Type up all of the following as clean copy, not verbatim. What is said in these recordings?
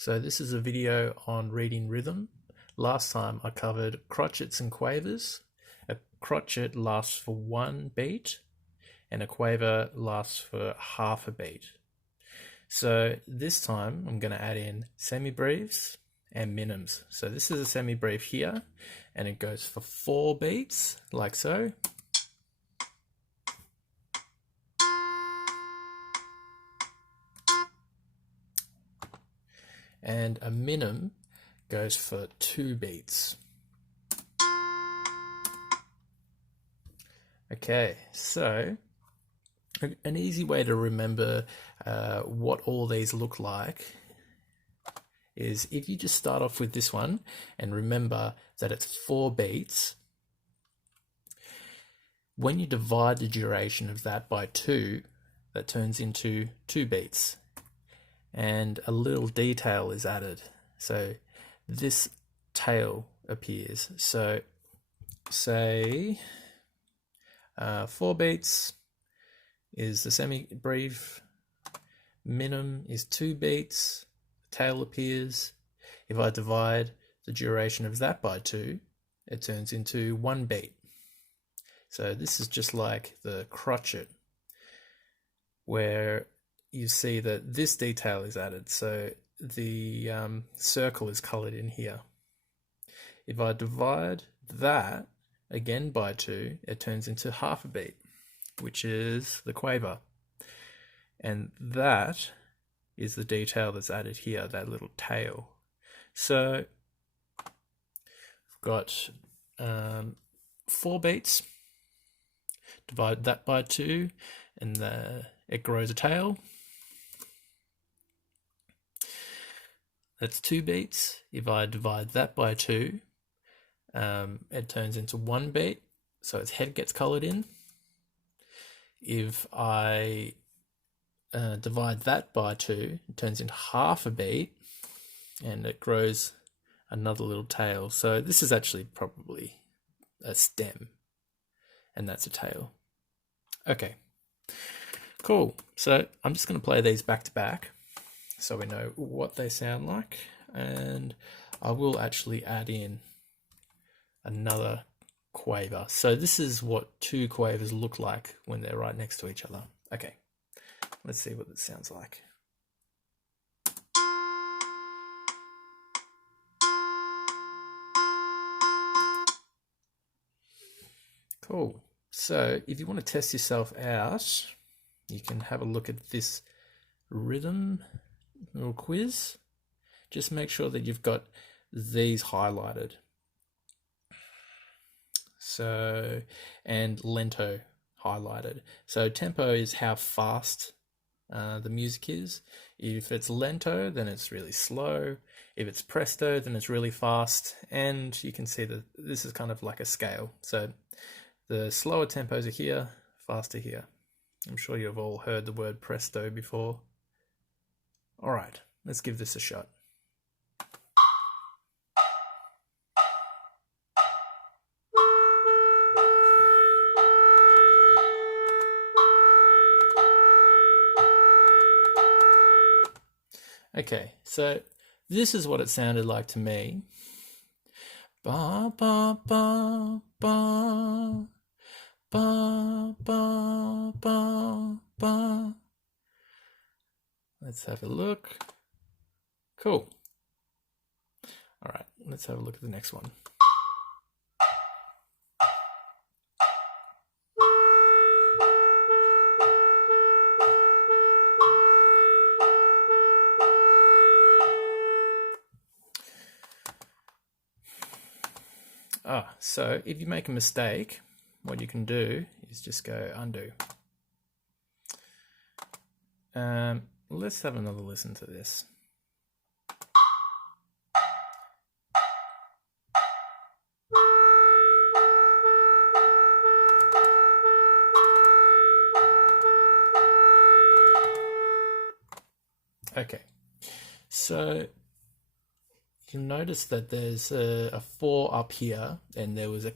So this is a video on reading rhythm. Last time I covered crotchets and quavers. A crotchet lasts for one beat and a quaver lasts for half a beat. So this time I'm going to add in semi-breves and minims. So this is a semi-breve here and it goes for 4 beats like so. And a minim goes for 2 beats. Okay, so an easy way to remember what all these look like is if you just start off with this one and remember that it's 4 beats. When you divide the duration of that by 2, that turns into 2 beats. And a little detail is added. So this tail appears. So say 4 beats is the semi-breve, minim is 2 beats, tail appears. If I divide the duration of that by 2, it turns into 1 beat. So this is just like the crotchet, where you see that this detail is added. So the circle is colored in here. If I divide that again by 2, it turns into half a beat, which is the quaver. And that is the detail that's added here, that little tail. So I've got 4 beats, divide that by 2, and it grows a tail. That's 2 beats. If I divide that by 2, it turns into 1 beat, so its head gets colored in. If I divide that by 2, it turns into half a beat, and it grows another little tail. So this is actually probably a stem, and that's a tail. Okay, cool. So I'm just going to play these back to back so we know what they sound like, and I will actually add in another quaver. So this is what 2 quavers look like when they're right next to each other. Okay, let's see what it sounds like. Cool. So if you want to test yourself out, you can have a look at this rhythm little quiz. Just make sure that you've got these highlighted. So, and lento highlighted. So tempo is how fast the music is. If it's lento, then it's really slow. If it's presto, then it's really fast. And you can see that this is kind of like a scale. So the slower tempos are here, faster here. I'm sure you've all heard the word presto before. All right, let's give this a shot. Okay, so this is what it sounded like to me. Ba ba ba ba ba ba ba ba. Let's have a look. Cool. All right, let's have a look at the next one. So if you make a mistake, what you can do is just go undo. Let's have another listen to this. Okay, so you'll notice that there's a 4 up here, and there was a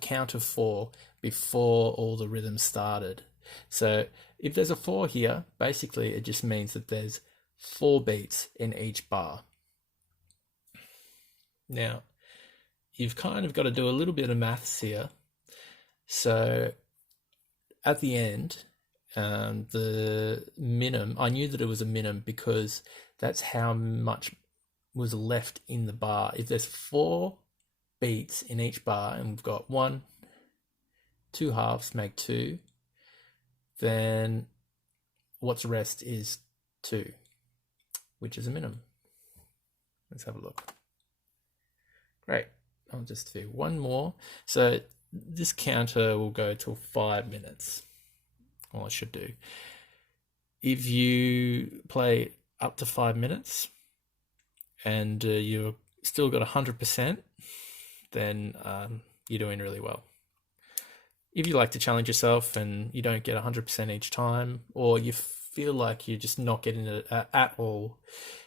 count of 4 before all the rhythms started. So if there's a 4 here, basically it just means that there's 4 beats in each bar. Now, you've kind of got to do a little bit of maths here. So at the end, the minim, I knew that it was a minim because that's how much was left in the bar. If there's 4 beats in each bar and we've got 1, 2 halves make 2, then what's rest is 2, which is a minim. Let's have a look. Great. I'll just do one more. So this counter will go till 5 minutes. Well, I should do. If you play up to 5 minutes and you've still got 100%, then you're doing really well. If you like to challenge yourself and you don't get 100% each time, or you feel like you're just not getting it at all,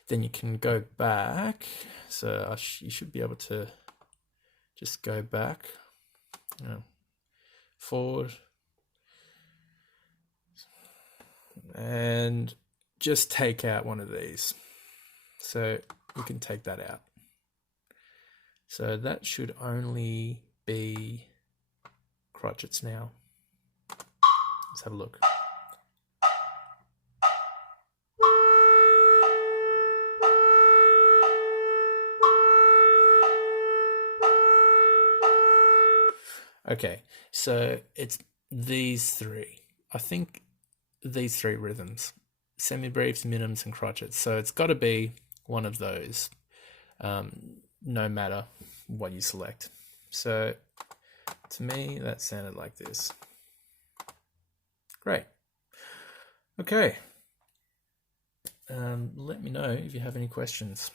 then you can go back. So you should be able to just go back, forward, and just take out one of these. So you can take that out. So that should only be crotchets now. Let's have a look. Okay, so it's these 3. I think these 3 rhythms: semi-briefs, minims, and crotchets. So it's got to be one of those, no matter what you select. So to me, that sounded like this. Great. Okay. Let me know if you have any questions.